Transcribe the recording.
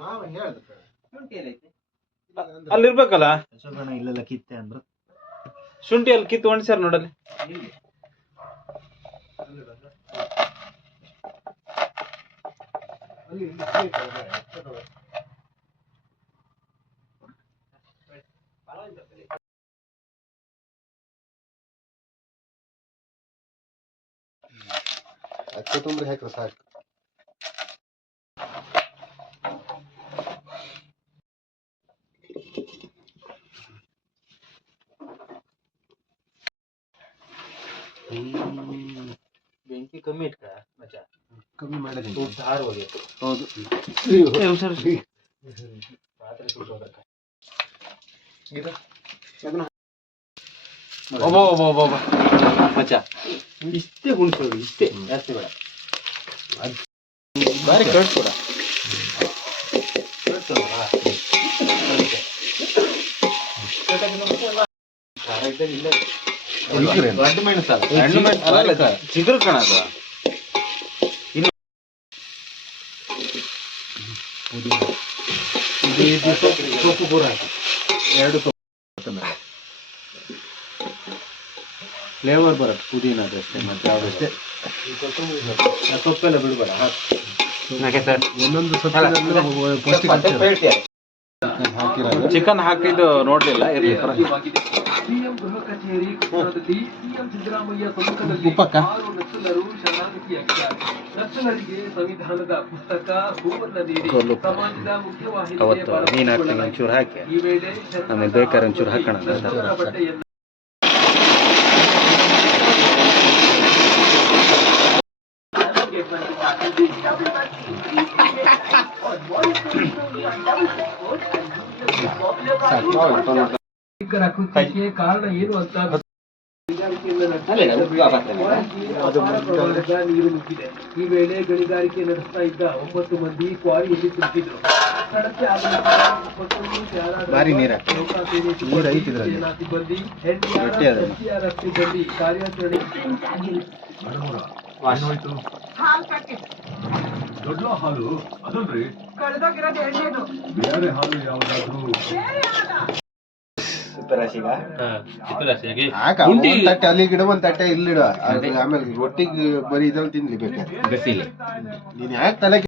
ಮಾವ ಹೇಳ್ದ ಅಲ್ಲಿ ಇರ್ಬೇಕಲ್ಲ ಯಶೋಧನ ಇಲ್ಲೆಲ್ಲ ಕಿತ್ತೆ ಅಂದ್ರು. ಶುಂಠಿ ಅಲ್ಲಿ ಕಿತ್ತು ಒಣಸ್ಯಾರ ನೋಡಲ್ಲಿ. ಕೊತ್ತಂಬರಿ ಹಾಕ್ರೆ ಸಾಕು. ಬೆಂಕಿ ಕಮ್ಮಿ ಇಟ್ಕ ಮಚ್ಚ ಕಮ್ಮಿ ಮಾಡಿದ್ದೀನಿ ಹಾರು ಹೋಗಿತ್ತು ಹೌದು ರಾತ್ರಿ ಸುಟ್ಟೋದಕ್ಕ ಒಬ್ಬ ಒಬ್ಬ ಒಬ್ಬ ಒಬ್ಬ ಮಚ್ಚ ಇಷ್ಟೇ ಗುಣಿಸೋದು ಇಷ್ಟೇ ಜಾಸ್ತಿ ಬೇಡ ಬಾರಿ ಕಳ್ಸ್ಕೊಡ ಖಾರ ಇದ್ದಲ್ಲಿ ಇಲ್ಲ ದೊಡ್ಡ ಮೆಣಸಲ್ಲ ಸಣ್ಣ ಮೆಣಸು ಚಿಗುರು ಕಣ ಅದು. ಇದು ಸೊಪ್ಪು ಸೊಪ್ಪು ಪೂರ ಎರಡು ಸೊಪ್ಪು ಫ್ಲೇವರ್ ಬರುತ್ತೆ ಪುದೀನ ಅಷ್ಟೇ ಮತ್ತೆ ಯಾವುದಷ್ಟೇ ಸೊಪ್ಪೆಲ್ಲ ಬಿಡ್ಬೇಡ. ಒಂದೊಂದು ಪೌಷ್ಟಿಕಾಂಶ ಹಾಕಿರೋದು ಚಿಕನ್ ಹಾಕಿದ್ದು ನೋಡ್ಲಿಲ್ಲ ಇರ್ಲಿ ಉಪ್ಪಕ್ಕ? ಸಂವಿಧಾನದ ಪುಸ್ತಕ. ಅವತ್ತು ನೀನ್ ಹಾಕ್ತೀನಿ ಒಂಚೂರು ಹಾಕಿ ಈ ವೇಳೆ ಆಮೇಲೆ ಬೇಕಾದ್ರೆ ಒಂಚೂರು ಹಾಕೋಣ ನೀರು ನುಗ್ಗಿದೆ ಈ ವೇಳೆ ಗಣಿಗಾರಿಕೆ ನಡೆಸ್ತಾ ಇದ್ದ ಒಂಬತ್ತು ಮಂದಿ ಕ್ವಾರಿಯಲ್ಲಿ ಸಿಕ್ಕಿದ್ರು ಸ್ಥಳಕ್ಕೆ ಆಗಮಿಸಿದ ಮತ್ತೊಂದು ಯಾರಾದರೂ ಭಾರಿ ನೀರ್ ಹಾಕ್ತಾರೆ. ನೌಕಾಸೇನೆ ನೀರ್ ಸಿಬ್ಬಂದಿ, ಐತಿ ಇದ್ರಲ್ಲಿ. ಸೇನಾ ಸಿಬ್ಬಂದಿ ಗಟ್ಟಿ ಅದ. ಎನ್ಡಿಆರ್ಎಫ್ ಸಿಬ್ಬಂದಿ ಕಾರ್ಯಾಚರಣೆ ದೊಡ್ಡ ಹಾಲು. ಅದಲ್ರಿ? ಬೇರೆ ಹಾಲು ಯಾವ್ದಾದ್ರು? ಹಾಕ ಒಂದ್ ತಟ್ಟೆ ಅಲ್ಲಿ ಗಿಡ ಒಂದ್ ತಟ್ಟೆ ಇಲ್ಲಿಡ ಆಮೇಲೆ ರೊಟ್ಟಿಗೆ ಬರೀ ಇದ್ರಲ್ಲಿ ತಿನ್ಲಿ ಬೇಕಾದ್ರೆ. ಗಸಿಲಿ. ನೀನ್ ಯಾಕೆ ತಲೆ